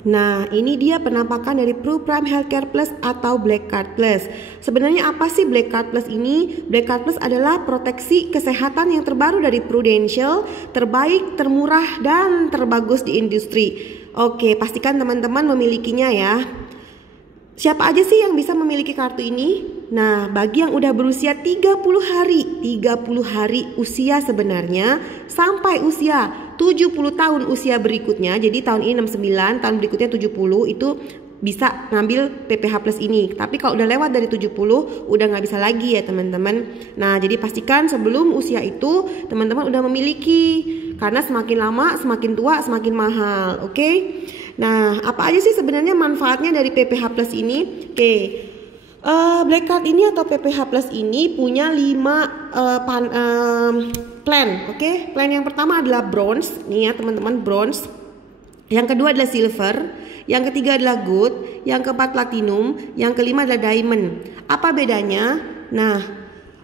Nah, ini dia penampakan dari Pru Prime Healthcare Plus atau Black Card Plus. Sebenarnya apa sih Black Card Plus ini? Black Card Plus adalah proteksi kesehatan yang terbaru dari Prudential, terbaik, termurah, dan terbagus di industri. Oke, pastikan teman-teman memilikinya ya. Siapa aja sih yang bisa memiliki kartu ini? Nah, bagi yang udah berusia 30 hari usia sebenarnya sampai usia 70 tahun usia berikutnya. Jadi tahun ini 69, tahun berikutnya 70 itu bisa ngambil PPH Plus ini. Tapi kalau udah lewat dari 70 udah nggak bisa lagi ya teman-teman. Nah, jadi pastikan sebelum usia itu teman-teman udah memiliki. Karena semakin lama semakin tua semakin mahal, oke? Nah, apa aja sih sebenarnya manfaatnya dari PPH Plus ini? Oke, Black Card ini atau PPH Plus ini punya 5 plan, oke? Plan yang pertama adalah bronze, nih ya teman-teman, bronze. Yang kedua adalah silver, yang ketiga adalah gold, yang keempat platinum, yang kelima adalah diamond. Apa bedanya? Nah,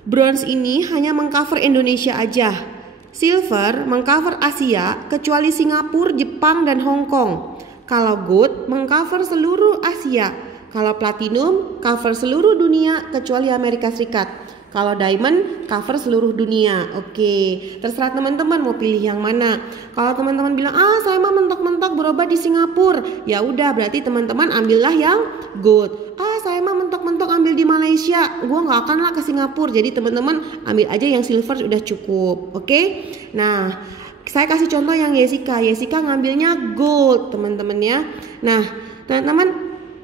bronze ini hanya mengcover Indonesia aja. Silver mengcover Asia kecuali Singapura, Jepang, dan Hong Kong. Kalau gold mengcover seluruh Asia. Kalau platinum cover seluruh dunia kecuali Amerika Serikat. Kalau diamond cover seluruh dunia. Oke, terserah teman-teman mau pilih yang mana. Kalau teman-teman bilang, saya mah mentok-mentok berobat di Singapura, ya udah berarti teman-teman ambillah yang gold. Saya mah mentok-mentok ambil di Malaysia, gua nggak akan lah ke Singapura. Jadi teman-teman ambil aja yang silver sudah cukup. Oke. Nah, saya kasih contoh yang Jessica. Jessica ngambilnya gold, teman-teman ya. Nah, teman-teman,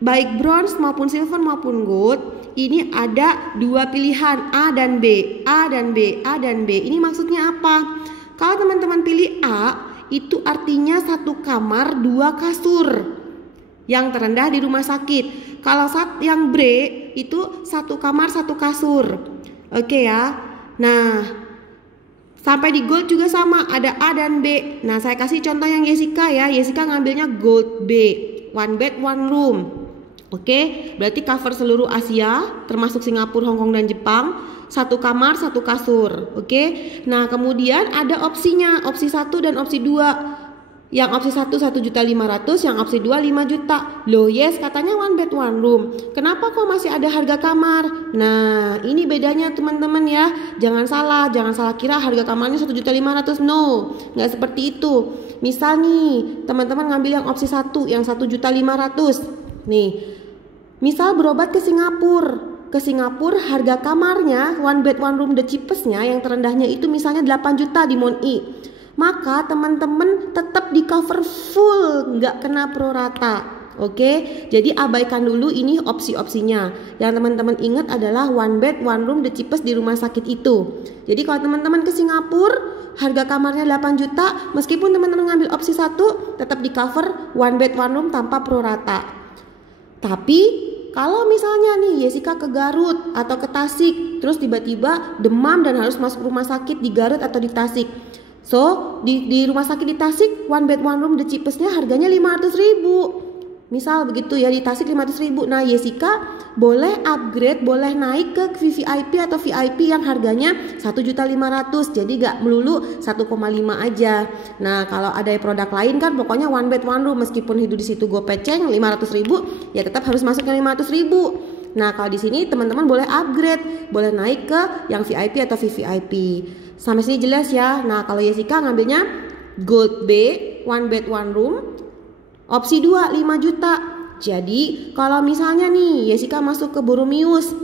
baik bronze maupun silver maupun gold, ini ada 2 pilihan, A dan B, A dan B, A dan B. Ini maksudnya apa? Kalau teman-teman pilih A, itu artinya 1 kamar 2 kasur yang terendah di rumah sakit. Kalau yang B itu 1 kamar 1 kasur. Oke ya. Nah, sampai di gold juga sama, ada A dan B. Nah, saya kasih contoh yang Jessica ya. Jessica ngambilnya gold B, 1 bed 1 room. Oke, berarti cover seluruh Asia, termasuk Singapura, Hong Kong, dan Jepang. 1 kamar 1 kasur. Oke. Nah, kemudian ada opsinya, opsi 1 dan opsi 2. Yang opsi 1 1.500.000, yang opsi 2 5 juta. Loh, yes, katanya 1 bed 1 room. Kenapa kok masih ada harga kamar? Nah, ini bedanya teman-teman ya. Jangan salah kira harga kamarnya 1.500.000. No, nggak seperti itu. Misal nih, teman-teman ngambil yang opsi 1 yang 1.500.000. Nih, misal berobat ke Singapura. Ke Singapura harga kamarnya 1 bed 1 room the cheapestnya yang terendahnya itu misalnya 8 juta di Mon.i. Maka teman-teman tetap di cover full, nggak kena prorata. Oke, jadi abaikan dulu ini opsi-opsinya. Yang teman-teman ingat adalah 1 bed 1 room the cheapest di rumah sakit itu. Jadi kalau teman-teman ke Singapura harga kamarnya 8 juta, meskipun teman-teman ngambil opsi 1 tetap di cover 1 bed 1 room tanpa prorata. Tapi kalau misalnya nih Jessica ke Garut atau ke Tasik, terus tiba-tiba demam dan harus masuk rumah sakit di Garut atau di Tasik. So, di rumah sakit di Tasik 1 bed 1 room the cheapestnya harganya 500.000. Misal begitu ya, di Tasik 500.000. Nah, Jessica boleh upgrade, boleh naik ke VVIP atau VIP yang harganya 1.500.000. Jadi gak melulu 1,5 aja. Nah, kalau ada produk lain kan pokoknya 1 bed 1 room, meskipun hidup di situ gue peceng 500.000, ya tetap harus masuk ke 500.000. Nah, kalau di sini teman-teman boleh upgrade, boleh naik ke yang VIP atau VVIP. Sampai sini jelas ya. Nah, kalau Jessica ngambilnya Gold B, 1 bed 1 room. Opsi 2 5 juta. Jadi kalau misalnya nih Jessica masuk ke Boromius,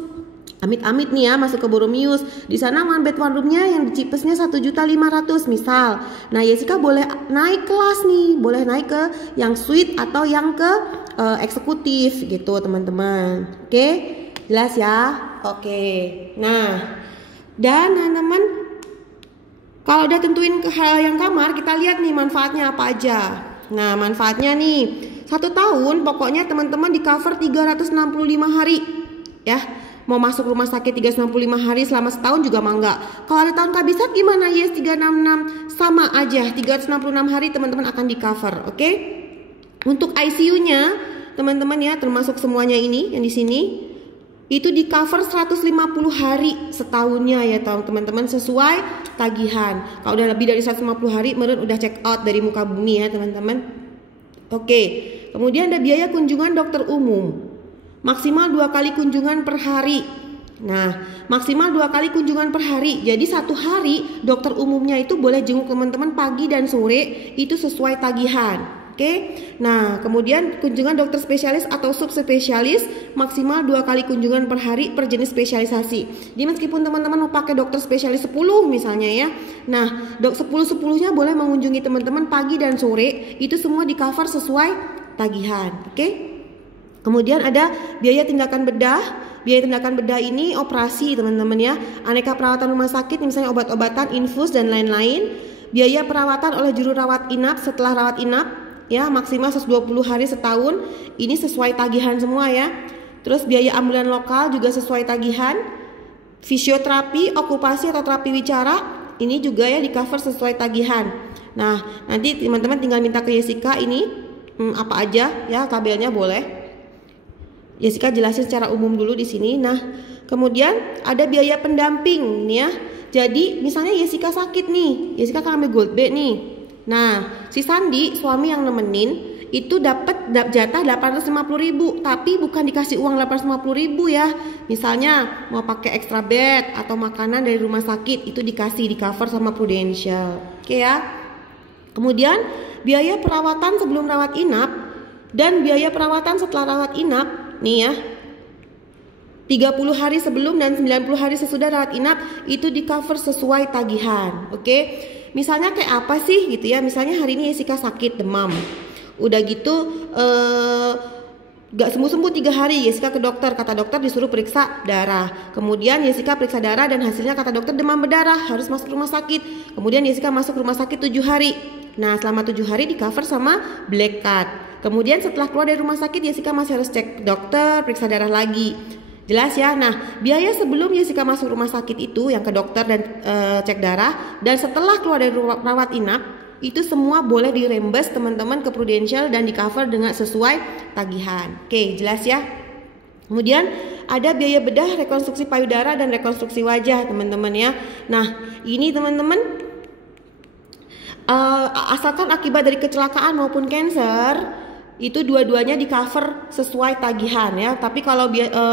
amit-amit nih ya masuk ke Boromius, di sana 1 bed 1 roomnya yang cheapestnya 1.500.000 misal. Nah, Jessica boleh naik kelas nih, boleh naik ke yang suite atau yang ke eksekutif gitu teman-teman. Oke, jelas ya. Oke. Nah, dan teman-teman, kalau udah tentuin ke hal yang kamar, kita lihat nih manfaatnya apa aja. Nah, manfaatnya nih 1 tahun pokoknya teman-teman di cover 365 hari ya. Mau masuk rumah sakit 365 hari selama setahun juga mah enggak. Kalau ada tahun kabisat gimana? Yes 366 sama aja, 366 hari teman-teman akan di cover. Oke. Untuk ICU-nya teman-teman ya, termasuk semuanya ini yang di sini, itu di cover 150 hari setahunnya ya teman-teman, sesuai tagihan. Kalau udah lebih dari 150 hari meren udah check out dari muka bumi ya teman-teman. Oke. Kemudian ada biaya kunjungan dokter umum. Maksimal 2 kali kunjungan per hari. Nah, maksimal 2 kali kunjungan per hari. Jadi satu hari dokter umumnya itu boleh jenguk teman-teman pagi dan sore, itu sesuai tagihan. Oke. Nah, kemudian kunjungan dokter spesialis atau subspesialis maksimal 2 kali kunjungan per hari per jenis spesialisasi. Jadi meskipun teman-teman mau pakai dokter spesialis 10 misalnya ya. Nah, 10-10-nya boleh mengunjungi teman-teman pagi dan sore, itu semua di cover sesuai tagihan. Oke. Kemudian ada biaya tindakan bedah. Biaya tindakan bedah ini operasi teman-teman ya. Aneka perawatan rumah sakit misalnya obat-obatan, infus dan lain-lain. Biaya perawatan oleh juru rawat inap setelah rawat inap ya maksimal 120 hari setahun. Ini sesuai tagihan semua ya. Terus biaya ambulan lokal juga sesuai tagihan. Fisioterapi, okupasi atau terapi wicara ini juga ya di cover sesuai tagihan. Nah, nanti teman-teman tinggal minta ke Jessica ini apa aja ya tabelnya boleh. Jessica jelasin secara umum dulu di sini. Nah, kemudian ada biaya pendamping nih ya. Jadi misalnya Jessica sakit nih, Jessica kan ambil Gold B nih. Nah, si Sandi, suami yang nemenin, itu dapat jatah 850.000, tapi bukan dikasih uang 850.000 ya. Misalnya mau pakai extra bed atau makanan dari rumah sakit, itu dikasih, di cover sama Prudential. Oke ya. Kemudian biaya perawatan sebelum rawat inap dan biaya perawatan setelah rawat inap, nih ya. 30 hari sebelum dan 90 hari sesudah rawat inap itu di cover sesuai tagihan. Oke. Misalnya kayak apa sih gitu ya. Misalnya hari ini Jessica sakit demam. Udah gitu gak sembuh-sembuh 3 hari, Jessica ke dokter. Kata dokter disuruh periksa darah. Kemudian Jessica periksa darah dan hasilnya kata dokter demam berdarah, harus masuk rumah sakit. Kemudian Jessica masuk rumah sakit 7 hari. Nah, selama 7 hari di cover sama Black Card. Kemudian setelah keluar dari rumah sakit Jessica masih harus cek dokter, periksa darah lagi. Jelas ya. Nah, biaya sebelum Jessica masuk rumah sakit itu yang ke dokter dan cek darah, dan setelah keluar dari rawat inap itu semua boleh dirembes teman-teman ke Prudential dan di cover dengan sesuai tagihan. Oke, jelas ya. Kemudian ada biaya bedah, rekonstruksi payudara dan rekonstruksi wajah teman-teman ya. Nah, ini teman-teman asalkan akibat dari kecelakaan maupun cancer, itu dua-duanya di cover sesuai tagihan ya. Tapi kalau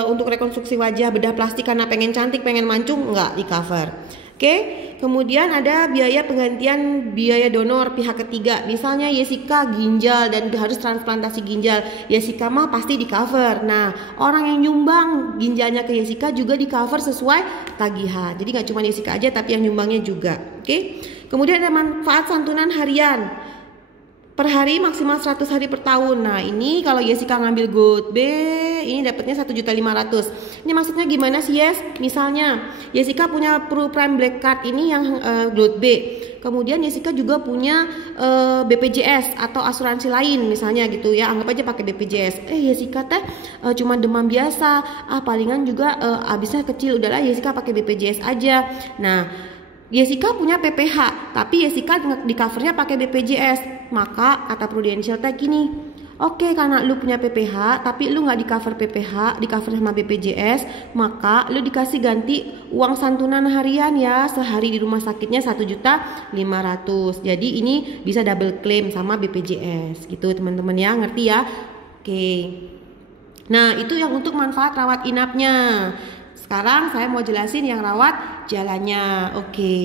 untuk rekonstruksi wajah, bedah plastik karena pengen cantik, pengen mancung, nggak di cover. Oke. Kemudian ada biaya penggantian biaya donor pihak ketiga. Misalnya Jessica ginjal dan harus transplantasi ginjal, Jessica mah pasti di cover. Nah, orang yang nyumbang ginjalnya ke Jessica juga di cover sesuai tagihan. Jadi nggak cuma Jessica aja, tapi yang nyumbangnya juga. Oke. Kemudian ada manfaat santunan harian. Per hari maksimal 100 hari per tahun. Nah, ini kalau Jessica ngambil Gold B, ini dapatnya 1.500.000. Ini maksudnya gimana sih, Yes? Misalnya, Jessica punya Prime Black Card ini yang Gold B. Kemudian Jessica juga punya BPJS atau asuransi lain misalnya gitu ya. Anggap aja pakai BPJS. Jessica teh cuma demam biasa. Palingan juga habisnya kecil. Udahlah Jessica pakai BPJS aja. Nah, Jessica punya PPH, tapi Jessica di covernya pakai BPJS. Maka kata Prudential teh gini, oke, karena lu punya PPH, tapi lu nggak di cover PPH, di cover sama BPJS, maka lu dikasih ganti uang santunan harian ya, sehari di rumah sakitnya 1.500.000. Jadi ini bisa double claim sama BPJS, gitu teman-teman ya, ngerti ya? Oke. Nah, itu yang untuk manfaat rawat inapnya. Sekarang saya mau jelasin yang rawat jalannya. Oke.